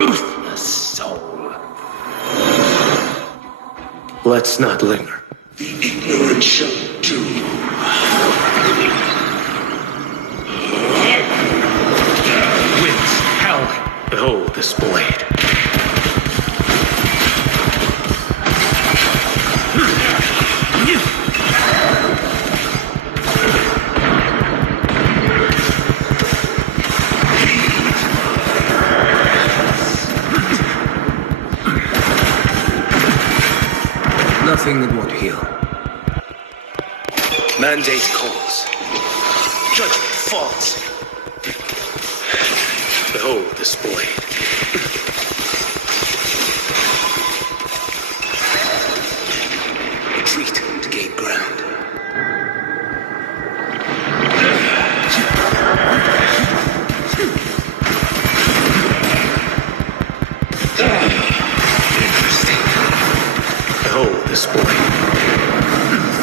ruthless soul. Let's not linger. The ignorant shall do. Winds, hell, behold this blade. Nothing that won't heal. Mandate calls. Judgment falls. Behold this blade. Retreat to gain ground. Interesting. Behold this blade.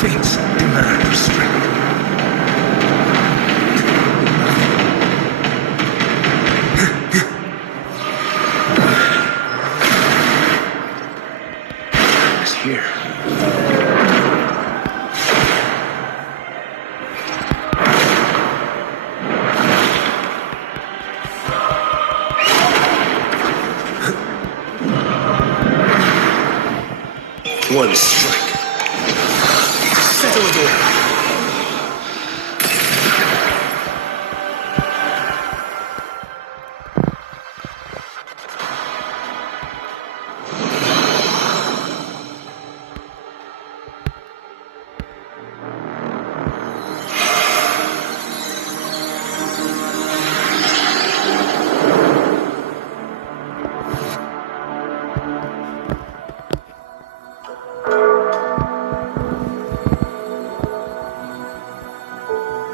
Fates demand restraint. It's here. One strike. Settle it.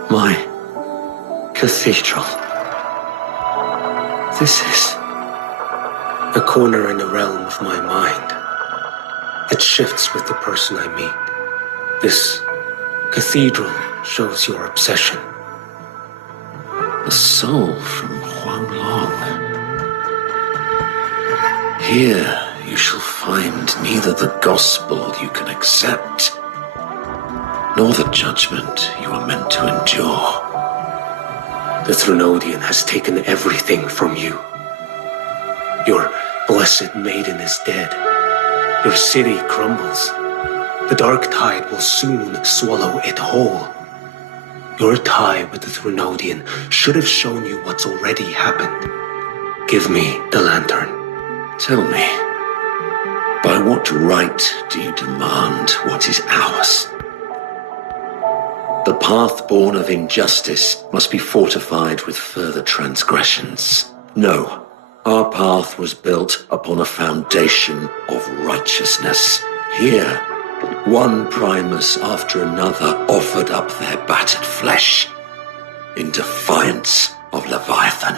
My cathedral. This is a corner in the realm of my mind. It shifts with the person I meet. This cathedral shows your obsession. The soul from Huanglong. Here you shall find neither the gospel you can accept, nor the judgment you are meant to endure. The Threnodian has taken everything from you. Your blessed maiden is dead. Your city crumbles. The dark tide will soon swallow it whole. Your tie with the Threnodian should have shown you what's already happened. Give me the lantern. Tell me, by what right do you demand what is ours? The path born of injustice must be fortified with further transgressions. No, our path was built upon a foundation of righteousness. Here, one Primus after another offered up their battered flesh in defiance of Leviathan.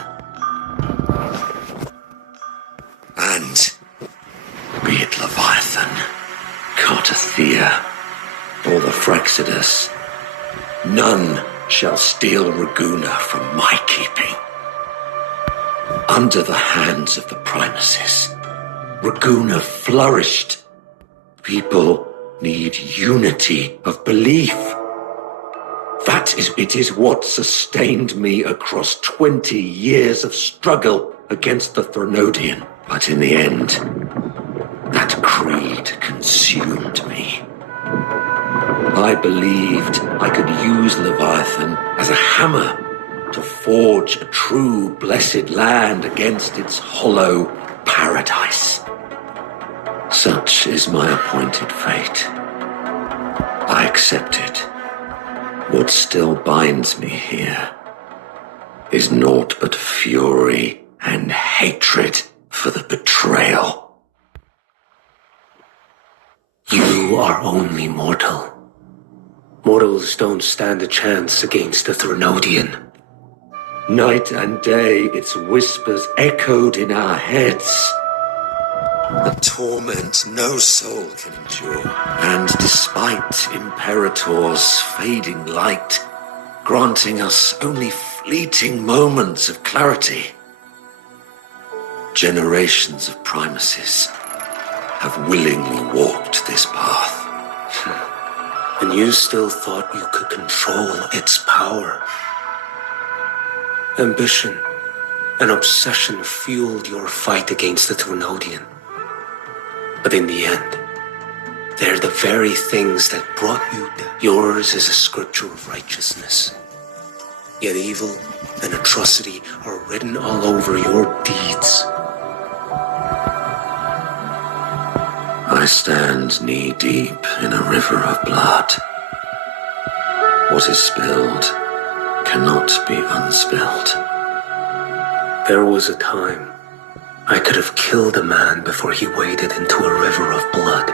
And be it Leviathan, Cartathea, or the Fraxidus, none shall steal Raguna from my keeping. Under the hands of the Primuses, Raguna flourished. People need unity of belief. It is what sustained me across 20 years of struggle against the Threnodian. But in the end, that creed consumed me. I believed I could use Leviathan as a hammer to forge a true blessed land against its hollow paradise. Such is my appointed fate. I accept it. What still binds me here is naught but fury and hatred for the betrayal. You are only mortal. Mortals don't stand a chance against the Threnodian. Night and day its whispers echoed in our heads. A torment no soul can endure. And despite Imperator's fading light, granting us only fleeting moments of clarity, Generations of primacies have willingly walked this path. And you still thought you could control its power. Ambition and obsession fueled your fight against the Thrunodian. But in the end, they're the very things that brought you down. Yours is a scripture of righteousness. Yet evil and atrocity are written all over your deeds. I stand knee-deep in a river of blood. What is spilled cannot be unspilled. There was a time I could have killed a man before he waded into a river of blood.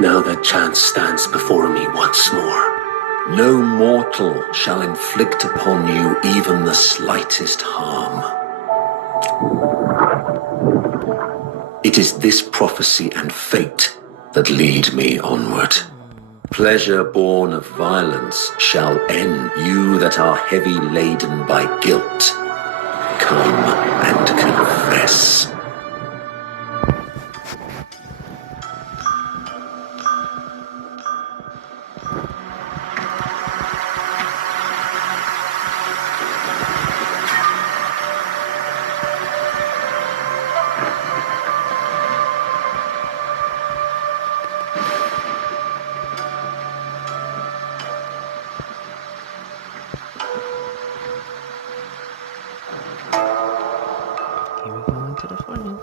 Now that chance stands before me once more. No mortal shall inflict upon you even the slightest harm. It is this prophecy and fate that lead me onward. Pleasure born of violence shall end. You that are heavy laden by guilt, come and confess. Here we go into the final.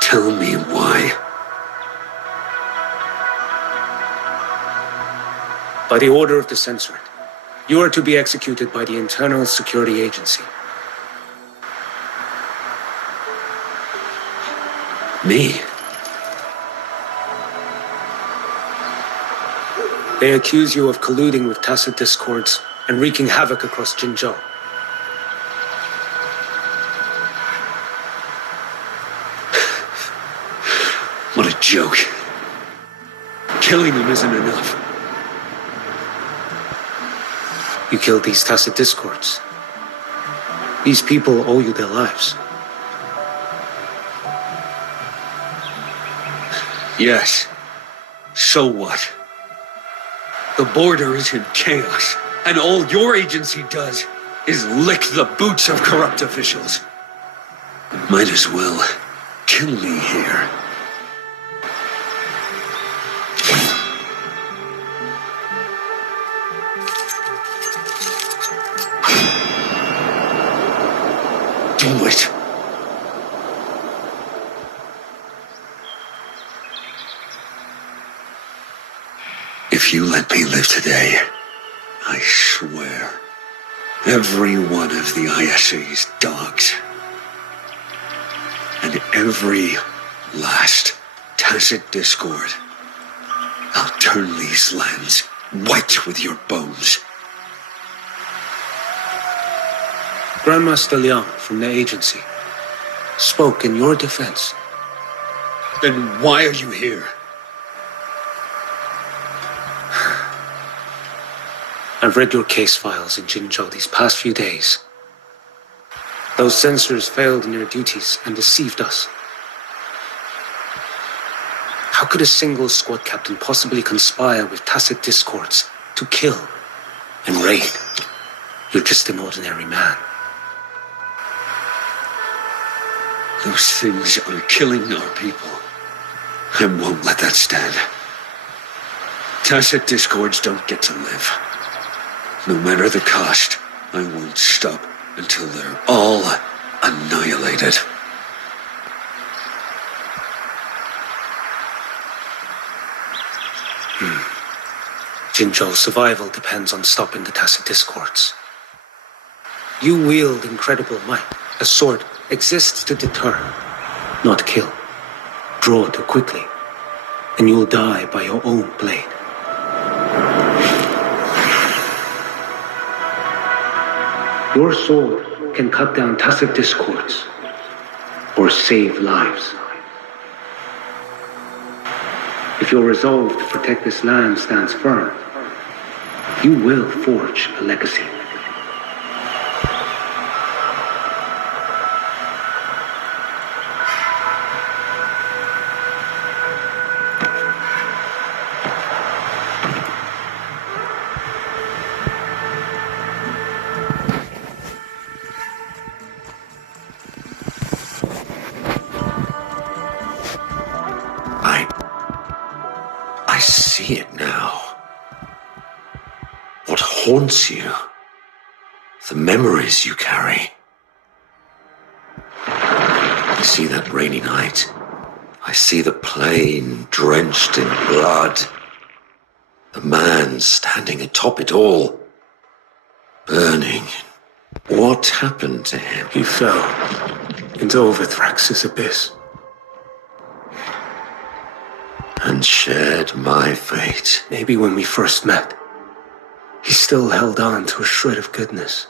Tell me why. By the order of the censorate, you are to be executed by the Internal Security Agency. Me? They accuse you of colluding with tacit discords and wreaking havoc across Jinzhou. What a joke. Killing them isn't enough. You killed these tacit discords. These people owe you their lives. Yes. So what? The border is in chaos, and all your agency does is lick the boots of corrupt officials. Might as well kill me here. Do it. If you let me live today, I swear, every one of the ISA's dogs, and every last tacit discord I'll turn these lands white with your bones. Grandmaster Liang from the agency spoke in your defense. Then why are you here? I've read your case files in Jinzhou these past few days. Those censors failed in their duties and deceived us. How could a single squad captain possibly conspire with tacit discords to kill and raid? You're just an ordinary man. Those things are killing our people. I won't let that stand. Tacit discords don't get to live. No matter the cost, I won't stop until they're all annihilated. Jinzhou's survival depends on stopping the tacit discords. You wield incredible might. A sword exists to deter, not kill. Draw too quickly, and you'll die by your own blade. Your sword can cut down tacit discords, or save lives. If your resolve to protect this land stands firm, you will forge a legacy. I see it now. What haunts you? The memories you carry. I see that rainy night. I see the plain drenched in blood. The man standing atop it all, burning. What happened to him? He fell into Overthrax's abyss. And shared my fate. Maybe when we first met, he still held on to a shred of goodness.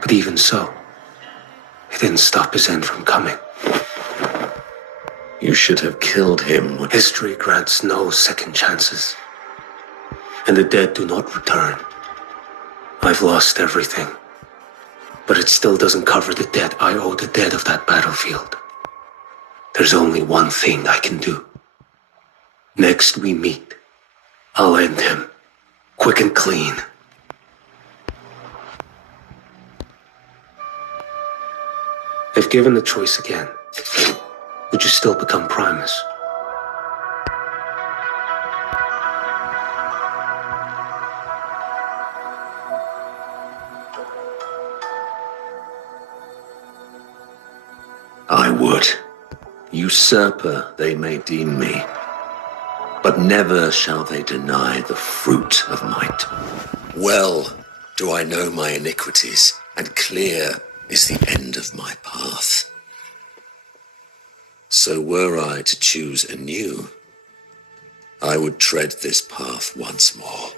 But even so, it didn't stop his end from coming. You should have killed him. History grants no second chances, and the dead do not return. I've lost everything, but it still doesn't cover the debt I owe the dead of that battlefield. There's only one thing I can do. Next we meet, I'll end him, quick and clean. If given the choice again, would you still become Primus? I would. Usurper they may deem me, but never shall they deny the fruit of might. Well do I know my iniquities, and clear is the end of my path. So were I to choose anew, I would tread this path once more.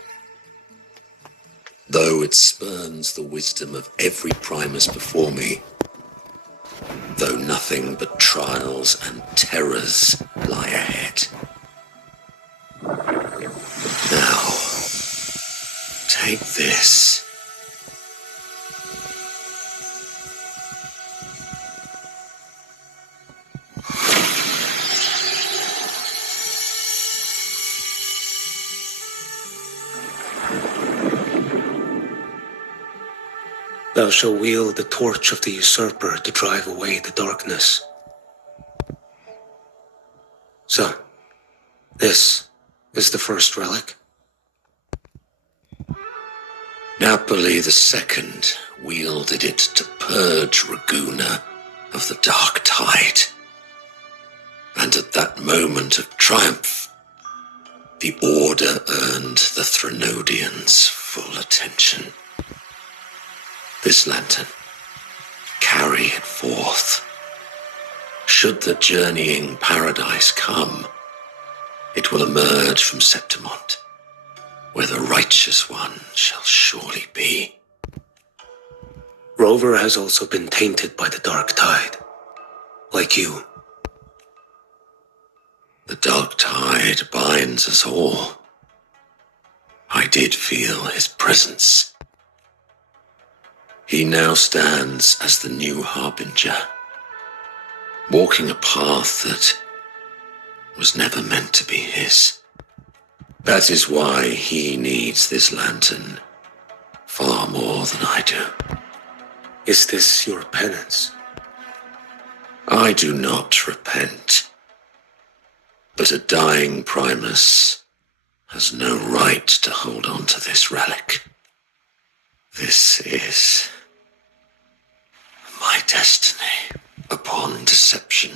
Though it spurns the wisdom of every Primus before me, though nothing but trials and terrors lie ahead. Now, take this. Thou shalt wield the torch of the usurper to drive away the darkness. So, this is the first relic? Napoli the Second wielded it to purge Raguna of the dark tide. And at that moment of triumph, the Order earned the Threnodians full attention. This lantern, carry it forth. Should the journeying paradise come, It will emerge from Septimont, where the righteous one shall surely be. Rover has also been tainted by the dark tide, like you. The dark tide binds us all. I did feel his presence. He now stands as the new harbinger, walking a path that was never meant to be his. That is why he needs this lantern far more than I do. Is this your penance? I do not repent, but a dying Primus has no right to hold on to this relic. This is my destiny. Upon deception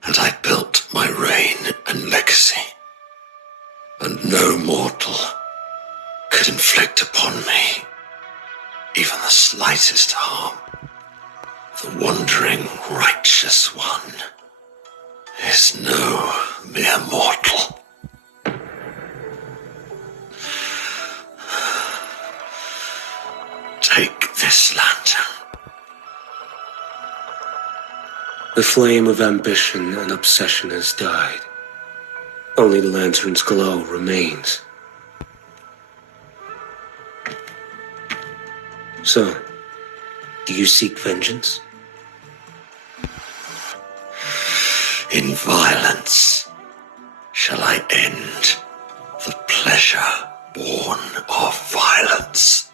had I built my reign and legacy, and no mortal could inflict upon me even the slightest harm. The wandering righteous one is no mere mortal. Take this lantern. The flame of ambition and obsession has died. Only the lantern's glow remains. So, do you seek vengeance? In violence shall I end the pleasure born of violence.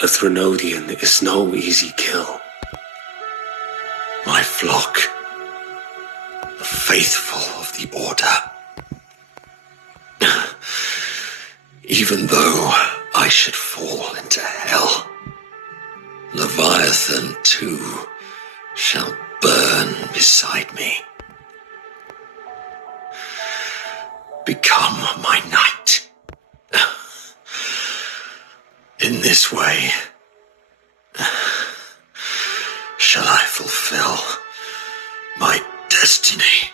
A Threnodian is no easy kill. My flock, the faithful of the Order. Even though I should fall into hell, Leviathan too shall burn beside me. Become my knight. In this way shall I fulfill my destiny.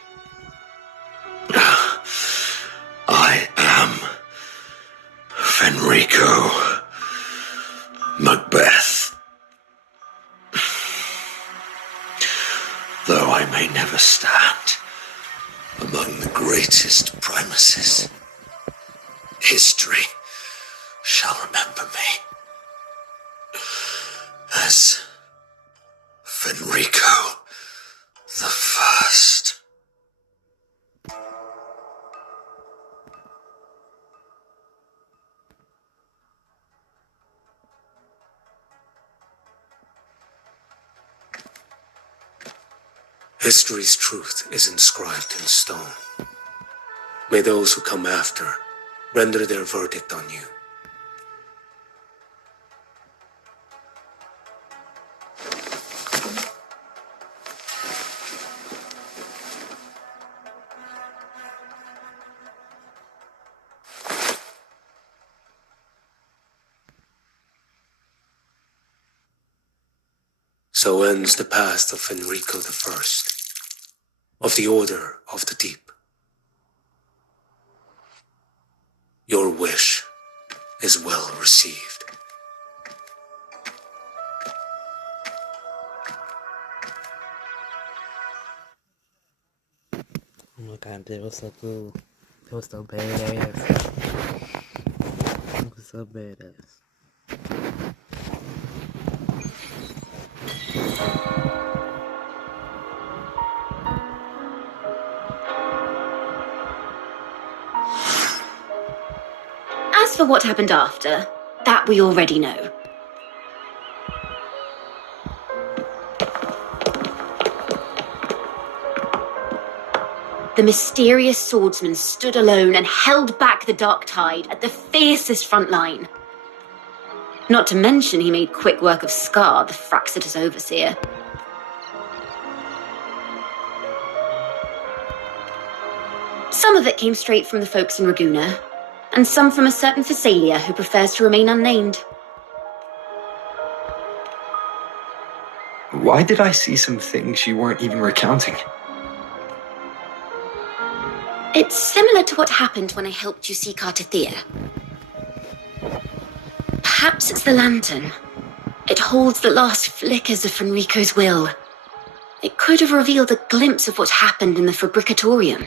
I am Fenrico Macbeth. Though I may never stand among the greatest Primuses, history shall remember me as Fenrico the First. History's truth is inscribed in stone. May those who come after render their verdict on you. So ends the past of Fenrico the First, of the Order of the Deep. Your wish is well received. Oh my god, that was so cool. That was so badass. It was so badass. As for what happened after, that we already know. The mysterious swordsman stood alone and held back the dark tide at the fiercest front line. Not to mention he made quick work of Scar, the Fraxitus overseer. Some of it came straight from the folks in Raguna, and some from a certain Thessalia who prefers to remain unnamed. Why did I see some things you weren't even recounting? It's similar to what happened when I helped you seek Artathea. Perhaps it's the lantern. It holds the last flickers of Fenrico's will. It could have revealed a glimpse of what happened in the Fabricatorium.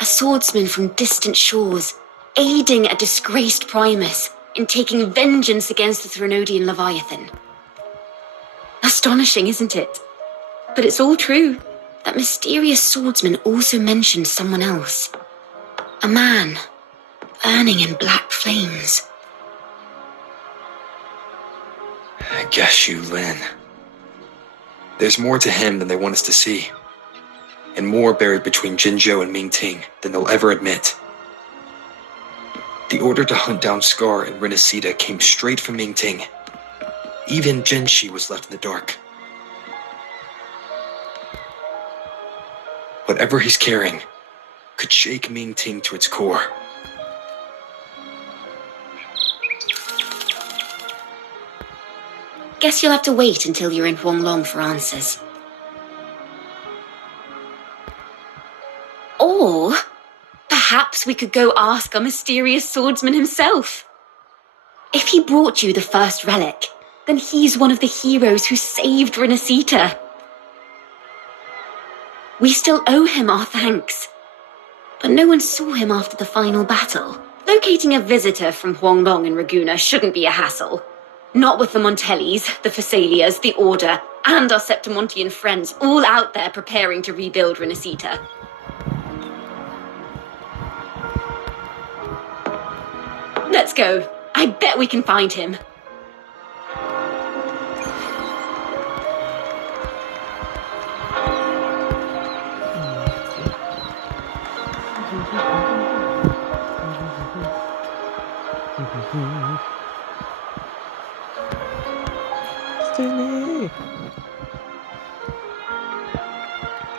A swordsman from distant shores, aiding a disgraced Primus in taking vengeance against the Threnodian Leviathan. Astonishing, isn't it? But it's all true. That mysterious swordsman also mentioned someone else. A man, burning in black flames. I guess you, Lin. There's more to him than they want us to see. And more buried between Jinzhou and Mingting than they'll ever admit. The order to hunt down Scar and Renacita came straight from Mingting. Even Jinshi was left in the dark. Whatever he's carrying could shake Mingting to its core. Guess you'll have to wait until you're in Huanglong for answers. Or perhaps we could go ask our mysterious swordsman himself. If he brought you the first relic, then he's one of the heroes who saved Renacita. We still owe him our thanks. But no one saw him after the final battle. Locating a visitor from Huanglong and Raguna shouldn't be a hassle. Not with the Montellis, the Phassalias, the Order, and our Septimontian friends all out there preparing to rebuild Renacita. Let's go. I bet we can find him.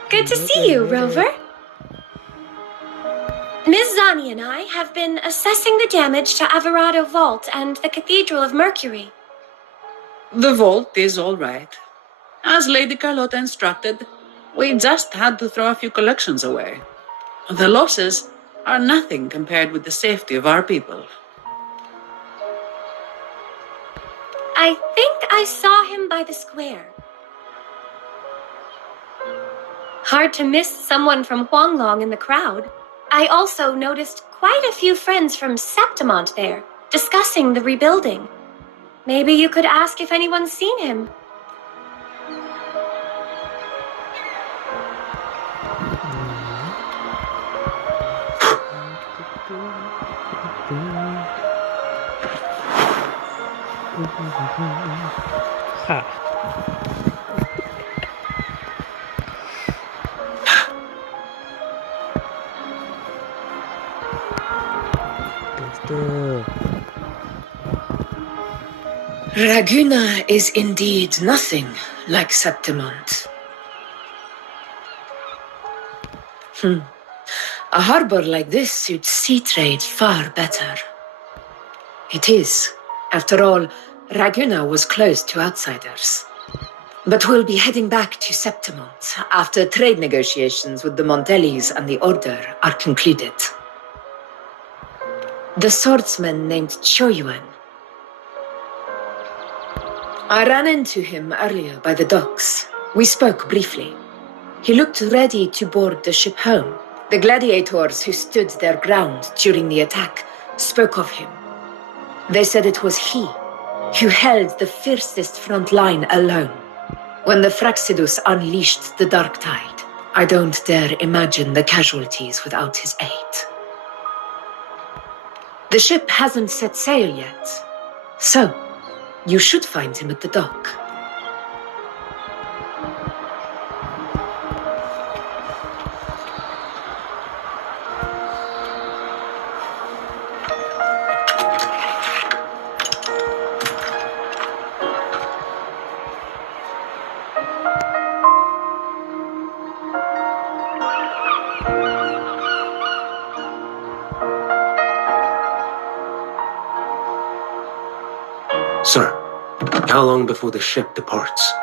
Good to see you, Rover. Ms. Zani and I have been assessing the damage to Averado Vault and the Cathedral of Mercury. The vault is all right. As Lady Carlotta instructed, we just had to throw a few collections away. The losses are nothing compared with the safety of our people. I think I saw him by the square. Hard to miss someone from Huanglong in the crowd. I also noticed quite a few friends from Septimont there, discussing the rebuilding. Maybe you could ask if anyone's seen him. Raguna is indeed nothing like Septimont. A harbor like this suits sea trade far better. It is. After all, Raguna was closed to outsiders. But we'll be heading back to Septimont after trade negotiations with the Montellis and the Order are concluded. The swordsman named Qinyuan. I ran into him earlier by the docks. We spoke briefly. He looked ready to board the ship home. The gladiators who stood their ground during the attack spoke of him. They said it was he who held the fiercest front line alone. When the Fraxidus unleashed the dark tide, I don't dare imagine the casualties without his aid. The ship hasn't set sail yet, so you should find him at the dock. Sir, how long before the ship departs?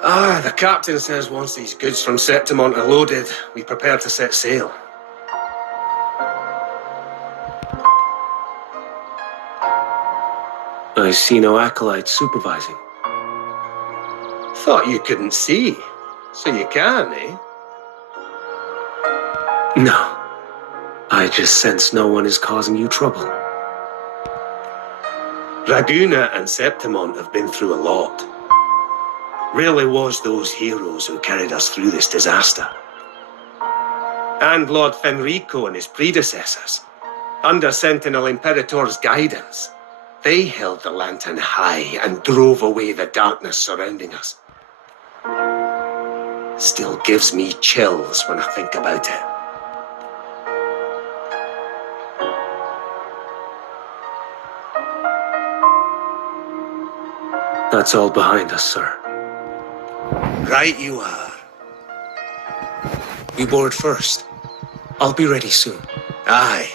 The captain says once these goods from Septimont are loaded, we prepare to set sail. I see no acolytes supervising. Thought you couldn't see, so you can, eh? No. I just sense no one is causing you trouble. Raguna and Septimont have been through a lot. Really was those heroes who carried us through this disaster. And Lord Fenrico and his predecessors, under Sentinel Imperator's guidance, they held the lantern high and drove away the darkness surrounding us. Still gives me chills when I think about it. That's all behind us, sir. Right you are. You board first. I'll be ready soon. Aye.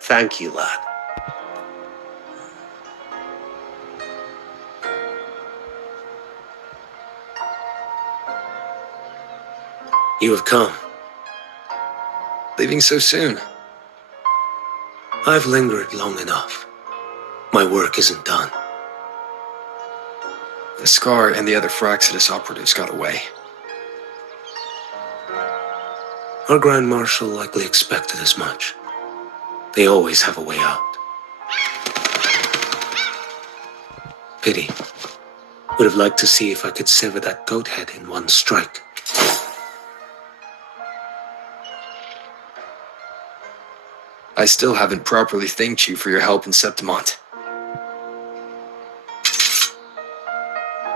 Thank you, lad. You have come. Leaving so soon? I've lingered long enough. My work isn't done. The Scar and the other Fraxidus operatives got away. Our Grand Marshal likely expected as much. They always have a way out. Pity. Would have liked to see if I could sever that goat head in one strike. I still haven't properly thanked you for your help in Septimont.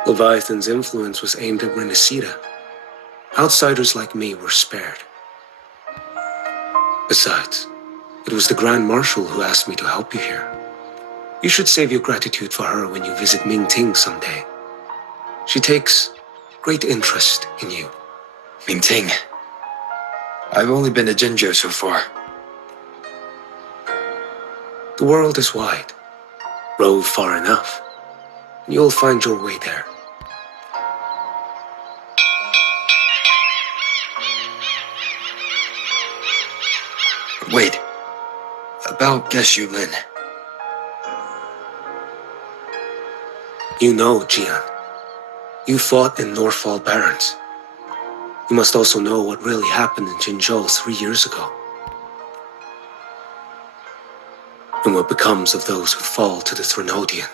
Leviathan's influence was aimed at Renacida. Outsiders like me were spared. Besides, it was the Grand Marshal who asked me to help you here. You should save your gratitude for her when you visit Ming Ting someday. She takes great interest in you. Ming Ting. I've only been to Jinzhou so far. The world is wide. Rove far enough, and you'll find your way there. Wait. About Geshu Lin. You know, Qinyuan. You fought in Norfall Barrens. You must also know what really happened in Jinzhou 3 years ago. And what becomes of those who fall to the Threnodian.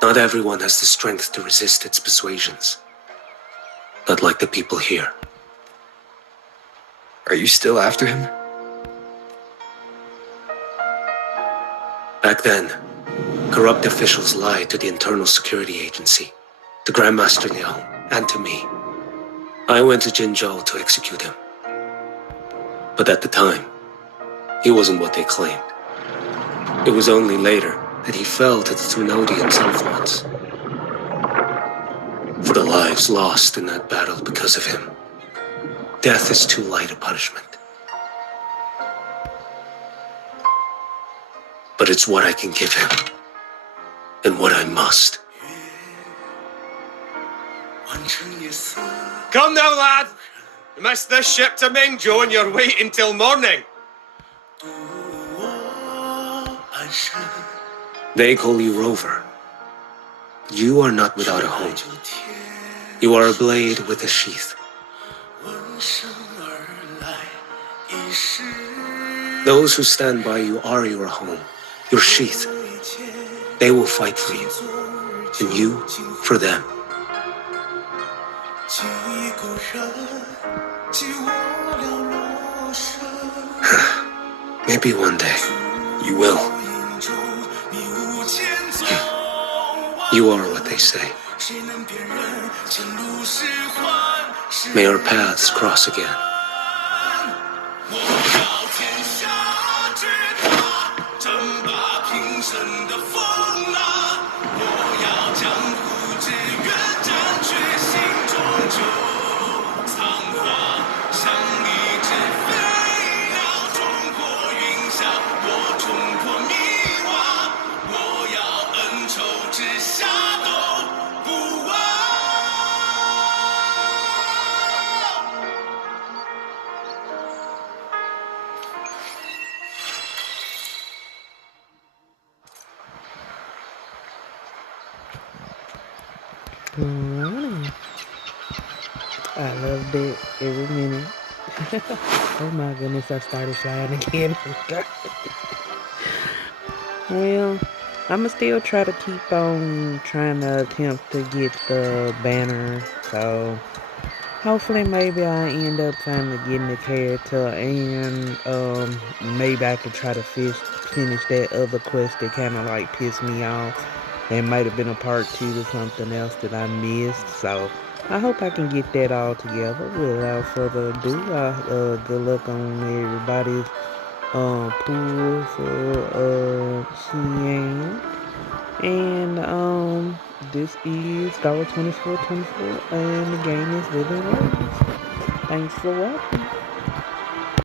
Not everyone has the strength to resist its persuasions. Not like the people here. Are you still after him? Back then, corrupt officials lied to the Internal Security Agency, to Grandmaster Liang, and to me. I went to Jinzhou to execute him. But at the time, he wasn't what they claimed. It was only later that he fell to the Threnodian's influence. For the lives lost in that battle because of him, death is too light a punishment. But it's what I can give him, and what I must. Come now, lad! You missed this ship to Mingzhou and you're waiting till morning. They call you Rover. You are not without a home. You are a blade with a sheath. Those who stand by you are your home, your sheath. They will fight for you, and you for them. Maybe one day. You will. You are what they say. May our paths cross again. Alrighty. I loved it every minute. Oh my goodness, I started flying again. Well, I'ma still try to keep on trying to attempt to get the banner. So hopefully maybe I end up finally getting the character, and maybe I could try to finish that other quest that kinda like pissed me off. It might have been a part 2 or something else that I missed. So I hope I can get that all together. Without further ado, good luck on everybody's pool for Qinyuan. And this is Dollar 2424, and the game is Wuthering Waves. Thanks for watching.